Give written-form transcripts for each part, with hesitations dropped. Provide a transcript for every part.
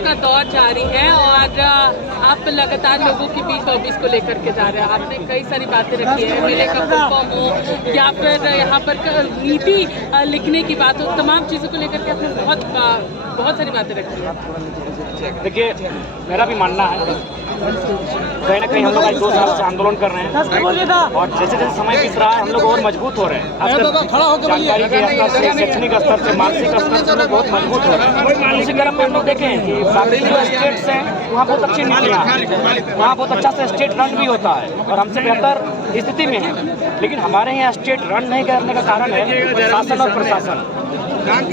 का दौर जारी है और आप लगातार लोगों के बीच ऑफिस को लेकर के जा रहे हैं। आपने कई सारी बातें रखी है, मेले का फॉर्म हो या फिर यहाँ पर नीति लिखने की बात हो, तमाम चीज़ों को लेकर के आपने बहुत सारी बातें रखी है। देखिए, मेरा भी मानना है कहीं ना कहीं हम लोग आज 2 साल से आंदोलन कर रहे हैं और जैसे जैसे समय बीत रहा है हम लोग और मजबूत हो रहे हैं। जानकारी के स्तर से, शैक्षणिक स्तर से, मानसिक स्तर से हम लोग बहुत मजबूत हो रहे हैं। उसी तरह हम लोग देखें कि बाकी जो स्टेट्स हैं वहाँ बहुत अच्छी नीतियाँ हैं, वहाँ बहुत अच्छा से स्टेट रन भी होता है और हमसे बेहतर स्थिति में है। लेकिन हमारे यहाँ स्टेट रन नहीं करने का कारण है शासन और प्रशासन।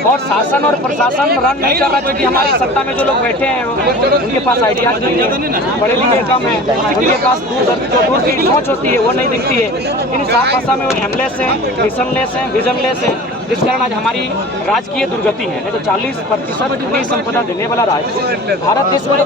और शासन और प्रशासन रन नहीं कर रहा क्योंकि हमारी सत्ता में जो लोग बैठे हैं उनके पास आइडियाज नहीं है, पढ़े लिखे कम है, उनके पास दूर की सोच होती है वो नहीं दिखती है। इन साफ भाषा में वो हेमलेस हैं, मिशनलेस हैं, विजनलेस हैं, जिस कारण आज हमारी राजकीय दुर्गति है। नहीं तो 40% खनिज संपदा देने वाला राज्य भारत देश में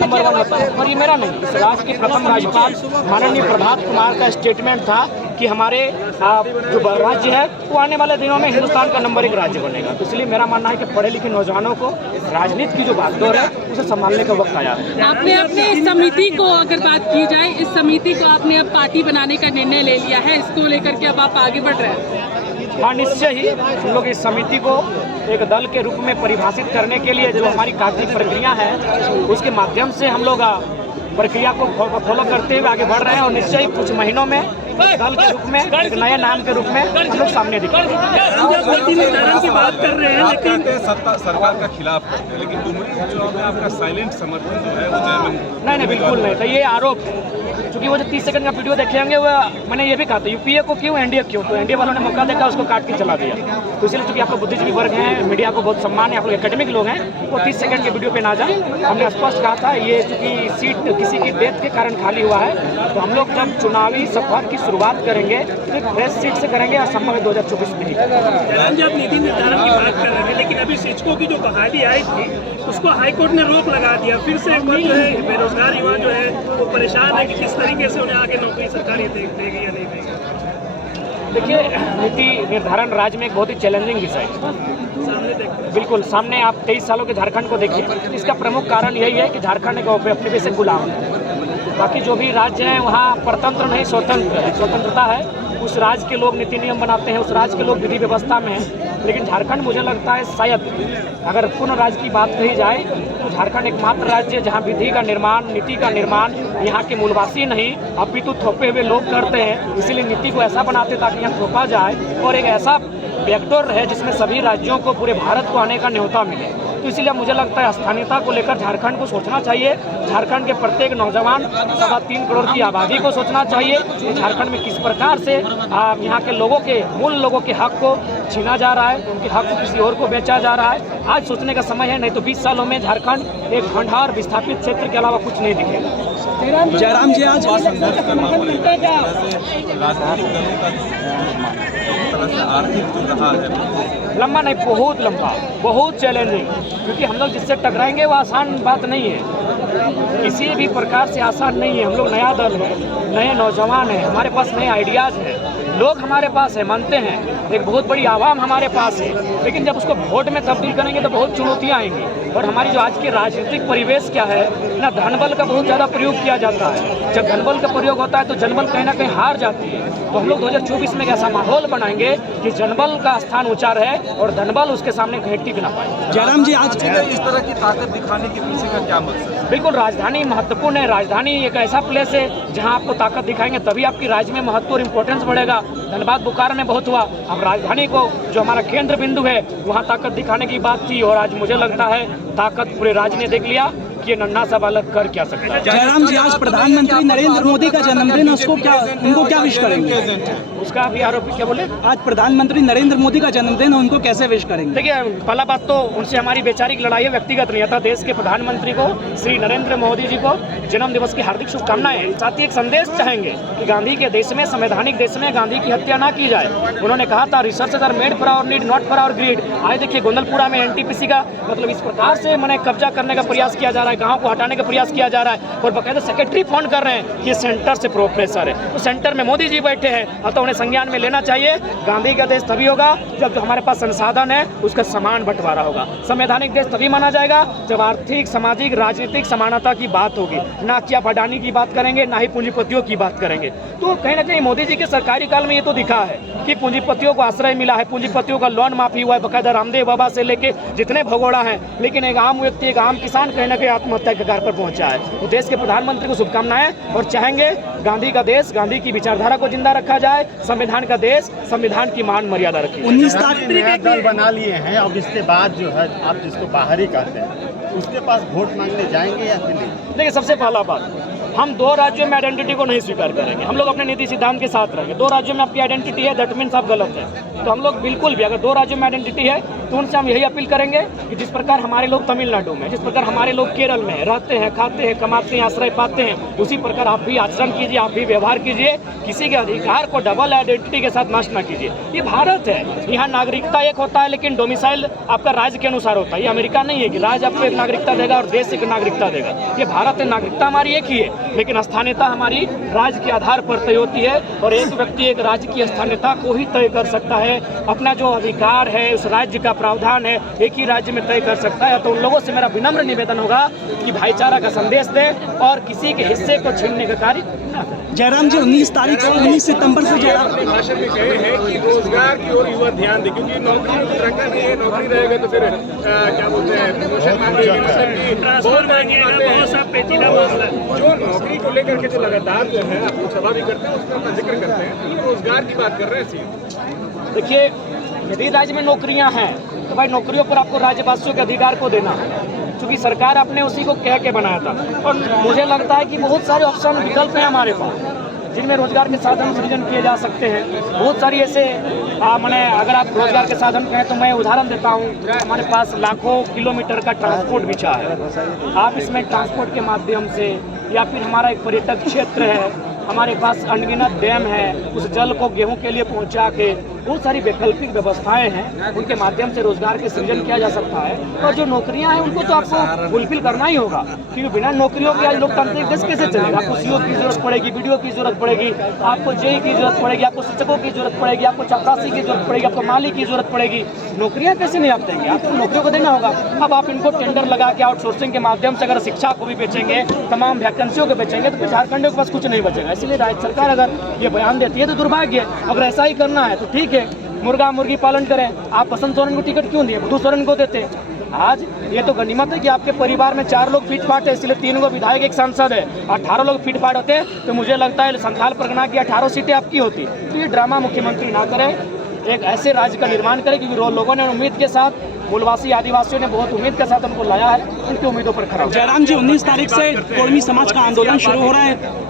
नंबर 1 होता है। और ये मेरा नहीं, इस राज्य के प्रथम राज्यपाल माननीय प्रभात कुमार का स्टेटमेंट था कि हमारे जो राज्य है वो आने वाले दिनों में हिंदुस्तान का नंबर 1 राज्य बनेगा। तो इसलिए मेरा मानना है कि पढ़े लिखे नौजवानों को राजनीति की जो बागडोर है उसे संभालने का वक्त आया है। आपने अपने इस समिति को अगर बात की जाए, इस समिति को आपने अब पार्टी बनाने का निर्णय ले लिया है, इसको लेकर के अब आप आगे बढ़ रहे हैं? हाँ, निश्चय ही हम लोग इस समिति को एक दल के रूप में परिभाषित करने के लिए जो हमारी कागजी प्रक्रिया है उसके माध्यम से हम लोग प्रक्रिया को फॉलो करते हुए आगे बढ़ रहे हैं और निश्चय ही कुछ महीनों में दल के रूप में एक नए नाम के रूप में हम लोग सामने दिखेंगे। की बात कर रहे हैं लेकिन सत्ता सरकार का खिलाफ करते हैं, लेकिन डुमरी चुनाव में आपका साइलेंट समर्थन जो है वो जयमन नहीं बिल्कुल नहीं। तो ये आरोप क्योंकि वो जो 30 सेकंड का वीडियो देखेंगे वो मैंने ये भी कहा था यूपीए को क्यों, एनडीए क्यों, तो एनडीए वालों ने मौका देखा उसको काट के चला दिया। तो इसलिए चूंकि आप लोग बुद्धिजीवी वर्ग हैं, मीडिया को बहुत सम्मान है, आप लोग एकेडमिक लोग हैं, वो 30 सेकंड के वीडियो पे ना जाए। हमने स्पष्ट कहा था ये चूंकि सीट किसी की डेथ के कारण खाली हुआ है तो हम लोग जब चुनावी सफर की शुरुआत करेंगे तो फ्रेश सीट से करेंगे और संभव 2024 में ही। जब नीति निर्धारण की बात कर रहे हैं लेकिन अभी शिक्षकों की जो बहाली आई थी उसको हाईकोर्ट ने रोक लगा दिया। फिर से एक बार जो है बेरोजगार युवा जो है वो परेशान है कि किस तरीके से उन्हें आगे नौकरी सरकारी देगी या नहीं देगी। देखिए, नीति निर्धारण राज्य में एक बहुत ही चैलेंजिंग विषय है। बिल्कुल सामने आप 23 सालों के झारखंड को देखिए, इसका प्रमुख कारण यही है कि झारखंड एक अपने से गुलाम है। बाकी जो भी राज्य हैं वहाँ परतंत्र नहीं स्वतंत्र है, स्वतंत्रता है। उस राज्य के लोग नीति नियम बनाते हैं, उस राज्य के लोग विधि व्यवस्था में हैं। लेकिन झारखंड मुझे लगता है शायद अगर पूर्ण राज्य की बात कही जाए तो झारखंड एकमात्र राज्य है जहाँ विधि का निर्माण, नीति का निर्माण यहाँ के मूलवासी नहीं अपितु थोपे हुए लोग करते हैं। इसीलिए नीति को ऐसा बनाते ताकि यहाँ थोपा जाए और एक ऐसा बैकडोर रहे जिसमें सभी राज्यों को, पूरे भारत को आने का न्योता मिले। तो इसलिए मुझे लगता है स्थानीयता को लेकर झारखंड को सोचना चाहिए। झारखंड के प्रत्येक नौजवान 3.25 करोड़ की आबादी को सोचना चाहिए कि झारखंड में किस प्रकार से यहाँ के लोगों के, मूल लोगों के हक को छीना जा रहा है, उनके हक को किसी और को बेचा जा रहा है। आज सोचने का समय है, नहीं तो 20 सालों में झारखंड एक खंडहर विस्थापित क्षेत्र के अलावा कुछ नहीं दिखेगा। जयराम जी, आज आर्थिक जो रहा है लंबा नहीं, बहुत लंबा, बहुत चैलेंजिंग, क्योंकि हम लोग जिससे टकराएंगे वो आसान बात नहीं है, किसी भी प्रकार से आसान नहीं है। हम लोग नया दल है, नए नौजवान हैं, हमारे पास नए आइडियाज़ हैं, लोग हमारे पास है, मानते हैं, एक बहुत बड़ी आवाम हमारे पास है। लेकिन जब उसको वोट में तब्दील करेंगे तो बहुत चुनौतियाँ आएंगी। और हमारी जो आज की राजनीतिक परिवेश क्या है ना, धनबल का बहुत ज़्यादा प्रयोग किया जाता है। जब धनबल का प्रयोग होता है तो जनबल कहीं ना कहीं हार जाती है। तो हम लोग 2024 में एक ऐसा माहौल बनाएंगे कि जनबल का स्थान ऊंचा रहे और धनबल उसके सामने कहीं टिक ना पाए। जयराम जी, आज इस तरह की ताकत दिखाने के पीछे का क्या मकसद है? बिल्कुल, राजधानी महत्वपूर्ण है। राजधानी एक ऐसा प्लेस है जहां आपको ताकत दिखाएंगे तभी आपकी राज्य में महत्व और इम्पोर्टेंस बढ़ेगा। धनबाद बोकारो में बहुत हुआ, अब राजधानी को जो हमारा केंद्र बिंदु है वहां ताकत दिखाने की बात थी और आज मुझे लगता है ताकत पूरे राज्य ने देख लिया कि ये नन्हा सा बालक कर क्या सकता है। जयराम जी, आज प्रधानमंत्री नरेंद्र मोदी का जन्मदिन है, उनको क्या विश करेंगे? उसका भी आरोपी क्या बोले? आज प्रधानमंत्री नरेंद्र मोदी का जन्मदिन है, उनको कैसे विश करेंगे? देखिए, पहला बात तो उनसे हमारी वैचारिक लड़ाई है, व्यक्तिगत नहीं था। देश के प्रधानमंत्री को, श्री नरेंद्र मोदी जी को जन्म दिवस की हार्दिक शुभकामनाएं। साथ ही एक संदेश चाहेंगे कि गांधी के देश में, संवैधानिक देश में गांधी की हत्या ना की जाए। उन्होंने कहा था researches are made for our need, not for our greed. आज देखिए गोंदलपुरा में एनटीपीसी का मतलब इस प्रकार से मैंने कब्जा करने का प्रयास किया जा रहा है। रहा है, गाँव को हटाने का प्रयास किया जा रहा है और बाकायदा सेक्रेटरी फोन कर रहे हैं कि सेंटर से प्रोफेसर है। तो सेंटर में मोदी जी बैठे हैं तो उन्हें संज्ञान में लेना चाहिए। गांधी का देश तभी होगा जब हमारे पास संसाधन है उसका समान बंटवारा होगा। संवैधानिक देश तभी माना जाएगा जब आर्थिक, सामाजिक, राजनीतिक समानता की बात होगी। ना कि आप अडानी की बात करेंगे, ना ही पूंजीपतियों की बात करेंगे। तो कहीं ना कहीं मोदी जी के सरकारी काल में ये तो दिखा है कि पूंजीपतियों को आश्रय मिला है, पूंजीपतियों का लोन माफी हुआ है, बाकायदा रामदेव बाबा से लेके जितने भगोड़ा हैं। लेकिन एक आम व्यक्ति, एक आम किसान कहीं ना कहीं आत्महत्या के कगार पर पहुंचा है। तो देश के प्रधानमंत्री को शुभकामनाएं और चाहेंगे गांधी का देश, गांधी की विचारधारा को जिंदा रखा जाए, संविधान का देश, संविधान की मान मर्यादा रखी। 19 नया दल बना लिए हैं, अब इसके बाद जो है आप जिसको बाहरी कहते हैं उसके पास वोट मांगने जाएंगे या फिर नहीं? देखिए, सबसे पहला बात, हम दो राज्यों में आइडेंटिटी को नहीं स्वीकार करेंगे। हम लोग अपने नीति सिद्धांत के साथ रहेंगे। दो राज्यों में आपकी आइडेंटिटी है, दैट मीन्स आप गलत है। तो हम लोग बिल्कुल भी, अगर दो राज्यों में आइडेंटिटी है तो उनसे हम यही अपील करेंगे कि जिस प्रकार हमारे लोग तमिलनाडु में, जिस प्रकार हमारे लोग केरल में रहते हैं, खाते हैं, कमाते हैं, आश्रय पाते हैं, उसी प्रकार आप भी आचरण कीजिए, आप भी व्यवहार कीजिए। किसी के अधिकार को डबल आइडेंटिटी के साथ नष्ट न कीजिए। ये भारत है, यहाँ नागरिकता एक होता है लेकिन डोमिसाइल आपका राज्य के अनुसार होता है। ये अमेरिका नहीं है कि राज्य आपको एक नागरिकता देगा और देश एक नागरिकता देगा। ये भारत है, नागरिकता हमारी एक ही है लेकिन स्थानीयता हमारी राज्य के आधार पर तय होती है। और एक व्यक्ति एक राज्य की स्थानीयता को ही तय कर सकता है। अपना जो अधिकार है, उस राज्य का प्रावधान है, एक ही राज्य में तय कर सकता है। तो उन लोगों से मेरा विनम्र निवेदन होगा कि भाईचारा का संदेश दें और किसी के हिस्से को छीनने का कार्य न करें। जयराम जी 19 सितंबर से जयराम अपने भाषण में कहे हैं कि रोजगार की ओर युवा ध्यान दे, क्योंकि नौकरी में कुछ रखा नहीं है। नौकरी रहेगा तो फिर क्या बोलते हैं, प्रमोशन मांगेंगे, मतलब कि ट्रांसफर मांगिएगा, बहुत सा पेचीदा मसला है। जो नौकरी को लेकर के जो लगातार जो है आप लोकसभा भी करते हैं, उसमें अपना जिक्र करते हैं, ये रोजगार की बात कर रहे हैं सीएम। देखिए, यदि राज्य में नौकरियां हैं तो भाई नौकरियों पर आपको राज्यवासियों के अधिकार को देना है, क्योंकि सरकार आपने उसी को कह के बनाया था। और मुझे लगता है कि बहुत सारे ऑप्शन, विकल्प हैं हमारे पास जिनमें रोजगार के साधन सृजन किए जा सकते हैं। बहुत सारी ऐसे मैंने, अगर आप रोजगार के साधन कहें तो मैं उदाहरण देता हूँ। हमारे पास लाखों किलोमीटर का ट्रांसपोर्ट बिछा है। आप इसमें ट्रांसपोर्ट के माध्यम से, या फिर हमारा एक पर्यटक क्षेत्र है, हमारे पास अनगिनत डैम है, उस जल को गेहूं के लिए पहुंचा के बहुत सारी वैकल्पिक व्यवस्थाएं हैं, उनके माध्यम से रोजगार के सृजन किया जा सकता है। और जो नौकरियां हैं उनको तो आपको फुलफिल करना ही होगा, क्योंकि बिना नौकरियों के आज लोकतांत्रिक देश कैसे चलेगा। आपको सीओ की जरूरत पड़ेगी, बीडीओ की जरूरत पड़ेगी, आपको जेई की जरूरत पड़ेगी, आपको शिक्षकों की जरूरत पड़ेगी, आपको चपरासी की जरूरत पड़ेगी, आपको माली की जरूरत पड़ेगी। नौकरियां कैसे नहीं आप देंगे? आपको नौकरियों को देना होगा। अब आप इनको टेंडर लगा के आउटसोर्सिंग के माध्यम से अगर शिक्षा को भी बेचेंगे, तमाम वैकेंसियों को बेचेंगे, तो फिर झारखंड के पास कुछ नहीं बचेगा। इसलिए राज्य सरकार अगर ये बयान देती है तो दुर्भाग्य है। अगर ऐसा ही करना है तो ठीक है, मुर्गा मुर्गी पालन करें। आप बसंत सोरेन को टिकट क्यों दिए? बुद्धू सोरेन को देते। आज ये तो गनीमत है कि आपके परिवार में 4 लोग फिट फाट है, इसलिए 3 को विधायक, एक सांसद है। 18 लोग फिट फाट होते तो मुझे लगता है संथाल परगना की 18 सीटें आपकी होती। तो ये ड्रामा मुख्यमंत्री ना करे, एक ऐसे राज्य का निर्माण करे, क्योंकि लोगों ने उम्मीद के साथ, मूलवासी आदिवासियों ने बहुत उम्मीद के साथ उनको लाया है, उनकी उम्मीदों पर खरा। जयराम जी 19 तारीख से कोळमी समाज का आंदोलन शुरू हो रहा है।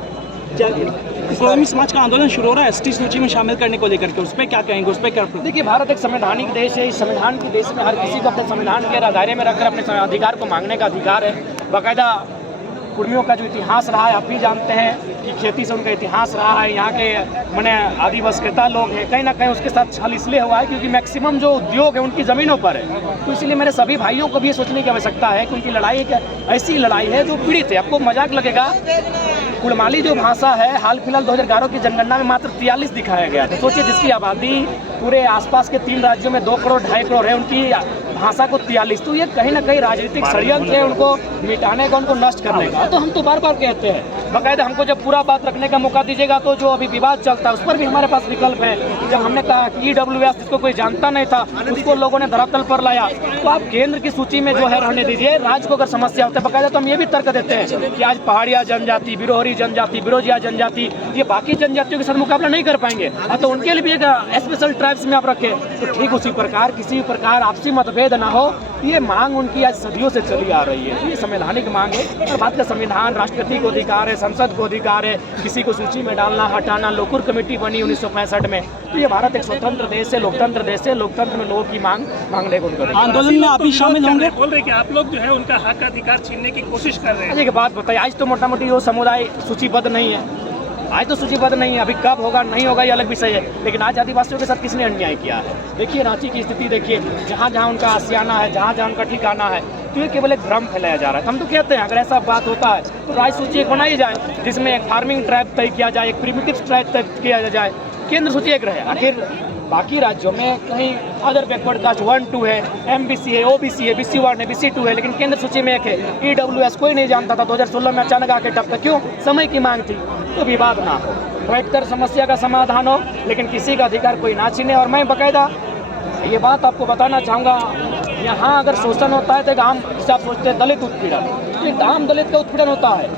कोळमी समाज का आंदोलन शुरू हो रहा है एसटी सूची में शामिल करने को लेकर के, उस पर क्या कहेंगे? उस पर क्या? देखिए, भारत एक संवैधानिक देश है। इस संविधान के देश में हर किसी को अपने संविधान के दायरे में रखकर अपने अधिकार को मांगने का अधिकार है। बाकायदा कुर्मियों का जो इतिहास रहा है आप भी जानते हैं कि खेती से उनका इतिहास रहा है। यहाँ के मैंने आदिवासी लोग हैं, कहीं ना कहीं उसके साथ छल इसलिए हुआ है क्योंकि मैक्सिमम जो उद्योग है उनकी ज़मीनों पर है। तो इसीलिए मेरे सभी भाइयों को भी ये सोचने की आवश्यकता है कि उनकी लड़ाई एक ऐसी लड़ाई है जो पीड़ित है। आपको मजाक लगेगा, कुड़माली जो भाषा है हाल फिलहाल 2011 की जनगणना में मात्र 43 दिखाया गया। तो सोचिए, जिसकी आबादी पूरे आसपास के 3 राज्यों में 2 करोड़ 2.5 करोड़ है, उनकी भाषा को 43। तो ये कहीं ना कहीं राजनीतिक षड्यंत्र है उनको मिटाने का, उनको नष्ट करने का। तो हम तो बार बार कहते हैं, बाकायदा हमको जब पूरा बात रखने का मौका दीजिएगा तो जो अभी विवाद चलता है उस पर भी हमारे पास विकल्प है। जब हमने कहा कि EWS जिसको कोई जानता नहीं था उसको लोगों ने धरातल पर लाया, तो आप केंद्र की सूची में जो है रहने दीजिए। राज्य को अगर समस्या होता है बाकायदा तो हम ये भी तर्क देते हैं कि आज पहाड़िया जनजाति, बिरोहरी जनजाति, बिरोजिया जनजाति, ये बाकी जनजातियों के साथ मुकाबला नहीं कर पाएंगे, तो उनके लिए भी एक स्पेशल ट्राइब्स में आप रखें। तो ठीक उसी प्रकार किसी भी प्रकार आपसी मतभेद ना हो, ये मांग उनकी आज सदियों से चली आ रही है। ये संवैधानिक मांग है और भारत का संविधान, राष्ट्रपति को अधिकार है, संसद को अधिकार है किसी को सूची में डालना, हटाना। लोकुर कमेटी बनी 1965 में। तो ये भारत एक स्वतंत्र देश है, लोकतंत्र देश है। लोकतंत्र में लोगों की मांग मांगने को उनको आंदोलन में आप भी शामिल होंगे? बोल रहे कि आप लोग जो है उनका हक अधिकार छीनने की कोशिश कर रहे हैं। एक बात बताइए, आज तो मोटा मोटी वो समुदाय सूचीबद्ध नहीं है, आज तो सूचीबद्ध नहीं है। अभी कब होगा नहीं होगा ये अलग विषय है, लेकिन आज आदिवासियों के साथ किसने अन्याय किया है? देखिए रांची की स्थिति देखिए, जहाँ जहाँ उनका आशियाना है, जहाँ जहाँ उनका ठिकाना है, तो ये केवल एक भ्रम फैलाया जा रहा है। हम तो कहते हैं अगर ऐसा बात होता है तो राज्य सूची एक बनाई जाए जिसमें एक फार्मिंग ट्राइब तय किया जाए, एक प्रिमिटिव ट्राइब तय किया जाए, केंद्र सूची एक रहे। आखिर बाकी राज्यों में कहीं अदर बैकवर्ड कास्ट 1-2 है, एमबीसी है, ओबीसी है, BC1 है, BC2 है, लेकिन केंद्र सूची में एक है। EWS कोई नहीं जानता था, 2016 में अचानक आके टपका। क्यों? समय की मांग थी। तो विवाद ना हो, बैठकर समस्या का समाधान हो, लेकिन किसी का अधिकार कोई ना छीने। और मैं बाकायदा ये बात आपको बताना चाहूँगा, यहाँ अगर शोषण होता है तो एक आम आप सोचते हैं दलित उत्पीड़न, तो एक आम दलित का उत्पीड़न होता है,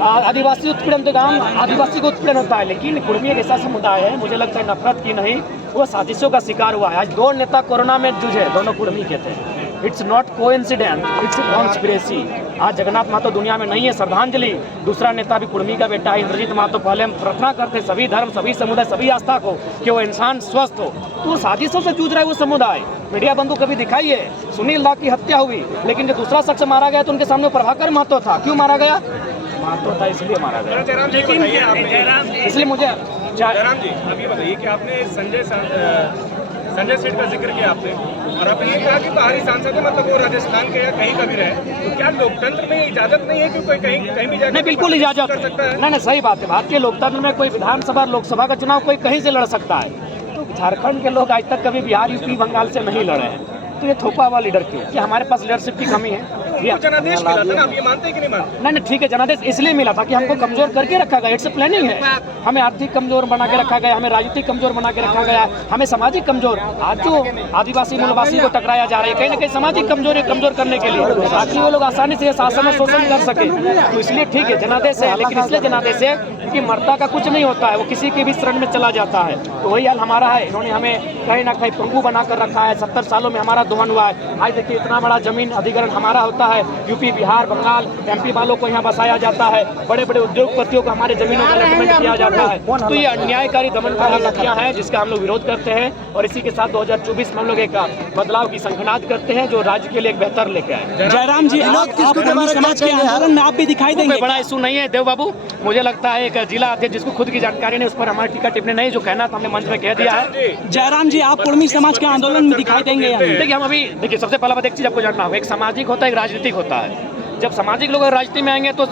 आदिवासी उत्पीड़न तो आम आदिवासी का उत्पीड़न होता है। लेकिन कुर्मी एक ऐसा समुदाय है, मुझे लगता है नफरत की नहीं, वो साजिशों का शिकार हुआ है। आज 2 नेता कोरोना में जूझे, दोनों कुर्मी के थे। It's not coincidence, it's conspiracy. आज जगन्नाथ महतो दुनिया में नहीं है, श्रद्धांजलि। दूसरा नेता भी कुर्मी का बेटा है, इंद्रजीत महतो। पहले हम प्रार्थना करते सभी धर्म, सभी समुदाय, सभी आस्था को कि वो इंसान स्वस्थ हो। तो साजिशों से जूझ रहा है वो समुदाय। मीडिया बंधु कभी दिखाइए, सुनील दा की हत्या हुई, लेकिन जो दूसरा शख्स मारा गया तो उनके सामने प्रभाकर महतो था। क्यों मारा गया? महतो था इसलिए मारा गया। लेकिन इसलिए मुझे जयराम जी, अभी बताइए कि आपने संजय सेठ का जिक्र किया आपने, और आपने ये कहा कि बाहरी सांसद है, मतलब वो राजस्थान के या कहीं का भी रहे, तो क्या लोकतंत्र में इजाजत नहीं है कि कोई कहीं भी जाकर नहीं, बिल्कुल इजाजत कर सकता है? नहीं, सही बात है। भारतीय लोकतंत्र में कोई विधानसभा लोकसभा का चुनाव कोई कहीं से लड़ सकता है। तो झारखंड के लोग आज तक कभी बिहार, यूपी, बंगाल से नहीं लड़े हैं। तो ये थोपा हुआ लीडर क्यों? कि हमारे पास लीडरशिप की कमी है। जनादेश मिला था ना, आप ये मानते हैं कि नहीं मानते? नहीं, ठीक है, जनादेश इसलिए मिला था कि हमको कमजोर करके रखा गया। इट्स प्लानिंग है। हमें आर्थिक कमजोर बना के रखा गया, हमें राजनीतिक कमजोर बना के रखा गया, हमें सामाजिक कमजोर। आज जो आदिवासी मूलवासी को टकराया जा रहा है, कहीं ना कहीं सामाजिक कमजोरी कमजोर करने के लिए, ताकि वो लोग आसानी से शासन और शोषण कर सके। तो इसलिए ठीक है, जनादेश है, लेकिन इसलिए जनादेश है कि मरता का कुछ नहीं होता है, वो किसी के भी शरण में चला जाता है। तो वही हाल हमारा है। इन्होंने हमें कहीं ना कहीं पंगु बना कर रखा है। 70 सालों में हमारा दोहन हुआ है। आज देखिए, इतना बड़ा जमीन अधिग्रहण हमारा होता है, यूपी, बिहार, बंगाल, MP वालों को यहाँ बसाया जाता है, बड़े बड़े उद्योगपतियों को हमारे जमीनों का रेकमेंड किया जाता है। तो ये अन्यायकारी दमनकारी नीतियाँ हैं जिसका हम लोग विरोध करते हैं, और इसी के साथ 2024 में हम लोग एक बदलाव की संखनाद करते हैं जो राज्य के लिए एक बेहतर लेके आए। जयराम जी, आप कुर्मी समाज के आंदोलन में आप भी दिखाई देंगे? बड़ा इशू नहीं है देव बाबू। मुझे लगता है एक जिला अध्यक्ष जिसको खुद की जानकारी नहीं, उस पर हमारी टीका टिप्पणी नहीं, जो कहना था हमने मंच में कह दिया है। जयराम जी, आप कुर्मी समाज के आंदोलन में दिखाई देंगे? देखिए, हम अभी देखिए, सबसे पहला बात एक चीज आपको जानना होगा, एक सामाजिक होता है, एक राजनीतिक होता है। जब सामाजिक लोग राजनीति में आएंगे तो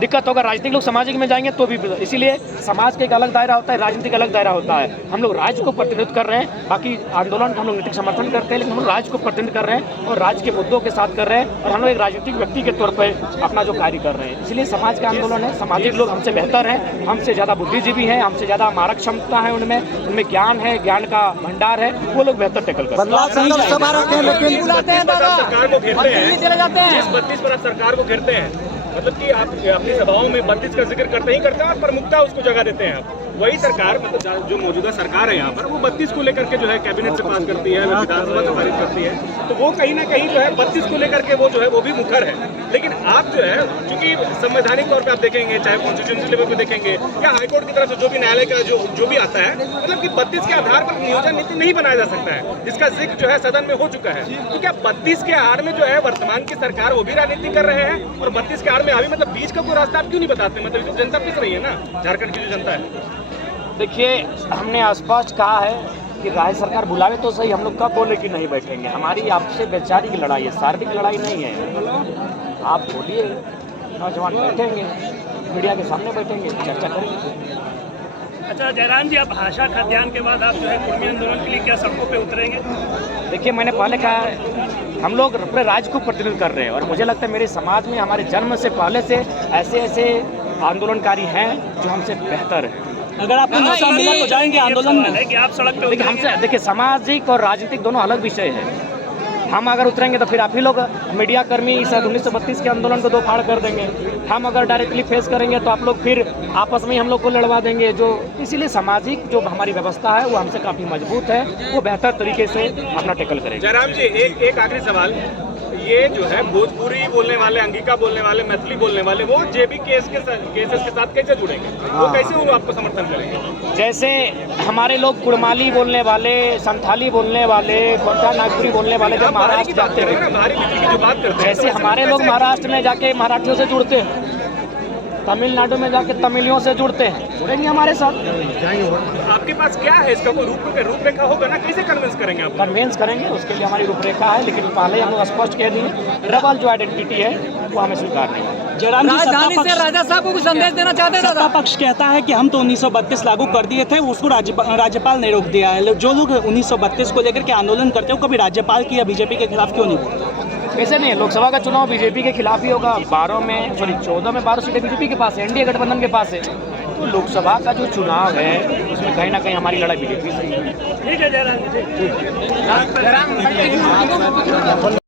दिक्कत होगा, राजनीतिक लोग सामाजिक में जाएंगे तो भी। इसीलिए समाज का एक अलग दायरा होता है, राजनीति का अलग दायरा होता है। हम लोग राज्य को प्रतिनिधित्व कर रहे हैं, बाकी आंदोलन का हम लोग नैतिक समर्थन करते हैं, लेकिन हम लोग राज्य को प्रतिनिधित्व कर रहे हैं और राज्य के मुद्दों के साथ कर रहे हैं, और हम लोग एक राजनीतिक व्यक्ति के तौर पर अपना जो कार्य कर रहे हैं। इसलिए समाज का आंदोलन है, सामाजिक लोग हमसे बेहतर हैं, हमसे ज़्यादा बुद्धिजीवी हैं, हमसे ज़्यादा मारक क्षमता है, उनमें ज्ञान है, ज्ञान का भंडार है, वो लोग बेहतर टैकल करते हैं। 32 सरकार को घेरते हैं, मतलब कि आप अपनी सभाओं में 32 का जिक्र करते ही करते हैं और प्रमुखता उसको जगह देते हैं आप। वही सरकार, मतलब जो मौजूदा सरकार है यहाँ पर, वो 32 को लेकर के जो है कैबिनेट से पास करती है, विधानसभा से पारित करती है, तो वो कहीं ना कहीं जो है 32 को लेकर के वो जो है वो भी मुखर है। लेकिन आप जो है, क्योंकि संवैधानिक तौर पे आप देखेंगे, चाहे कॉन्स्टिट्यूशन लेवल पे देखेंगे या हाईकोर्ट की तरफ से जो भी न्यायालय का जो भी आता है, मतलब कि 32 के आधार पर नियोजन नीति नहीं बनाया जा सकता है, जिसका जिक्र जो है सदन में हो चुका है। तो क्या 32 के आड़ में जो है वर्तमान की सरकार वो भी राजनीति कर रहे हैं, और 32 के आड़ में अभी मतलब बीच का कोई रास्ता आप क्यों नहीं बताते? मतलब जो जनता पिस रही है ना, झारखंड की जो जनता है। देखिए, हमने स्पष्ट कहा है कि राज्य सरकार बुलावे तो सही, हम लोग कब बोले कि नहीं बैठेंगे। हमारी आपसे बेचारी की लड़ाई है, शारीरिक लड़ाई नहीं है। आप बोलिए, नौजवान बैठेंगे, मीडिया के सामने बैठेंगे, चर्चा करेंगे। अच्छा जयराम जी, अब भाषा खाद्यान्न के बाद आप जो है कुर्मी आंदोलन के लिए क्या सड़कों पे उतरेंगे? देखिए, मैंने पहले कहा है, हम लोग अपने राज्य को प्रतिनिधित्व कर रहे हैं, और मुझे लगता है मेरे समाज में हमारे जन्म से पहले से ऐसे आंदोलनकारी हैं जो हमसे बेहतर है। अगर आपको मौका मिला तो जाएंगे आंदोलन में? कि आप सड़क पे देखिए, हमसे देखिए, सामाजिक और राजनीतिक दोनों अलग विषय है। हम अगर उतरेंगे तो फिर आप ही लोग मीडिया कर्मी इस 1932 के आंदोलन को दो फाड़ कर देंगे। हम अगर डायरेक्टली फेस करेंगे तो आप लोग फिर आपस में हम लोग को लड़वा देंगे। जो इसीलिए सामाजिक जो हमारी व्यवस्था है वो हमसे काफ़ी मजबूत है, वो बेहतर तरीके से अपना टैकल करेंगे। जयराम जी, एक आखिरी सवाल, ये जो है भोजपुरी बोलने वाले, अंगिका बोलने वाले, मैथिली बोलने वाले, वो जेबी केसेस के साथ कैसे जुड़ेंगे? वो कैसे वो आपको समर्थन करेंगे? जैसे हमारे लोग कुड़माली बोलने वाले, संथाली बोलने वाले, कोटा नागपुरी बोलने वाले जब महाराष्ट्र जाते हैं, जैसे हमारे लोग महाराष्ट्र में जाके मराठियों से जुड़ते हैं, तमिलनाडु में जाके तमिलियों से जुड़ते हैं, जुड़ेंगे हमारे साथ। आपके पास क्या है इसका कोई रूपरेखा होगा ना, कैसे कन्विंस करेंगे आप? कन्वेंस करेंगे, उसके लिए हमारी रूपरेखा है, लेकिन पहले हम लोग स्पष्ट कह दिए रेबल जो आइडेंटिटी है वो हमें स्वीकार नहीं है। जयराम जी, राजधानी से राजा साहब को कुछ संदेश देना चाहते हैं सत्ता दादा? पक्ष कहता है कि हम तो 1932 लागू कर दिए थे, उसको राज्यपाल ने रोक दिया है। जो लोग 1932 को लेकर के आंदोलन करते हो, कभी राज्यपाल की या बीजेपी के खिलाफ क्यों नहीं बोलते? ऐसे नहीं, लोकसभा का चुनाव बीजेपी के खिलाफ ही होगा। 14 में 12 सीटें बीजेपी के पास है, एनडीए गठबंधन के पास है। तो लोकसभा का जो चुनाव है उसमें कहीं ना कहीं हमारी लड़ाई बीजेपी से है। ठीक है जयराम जी।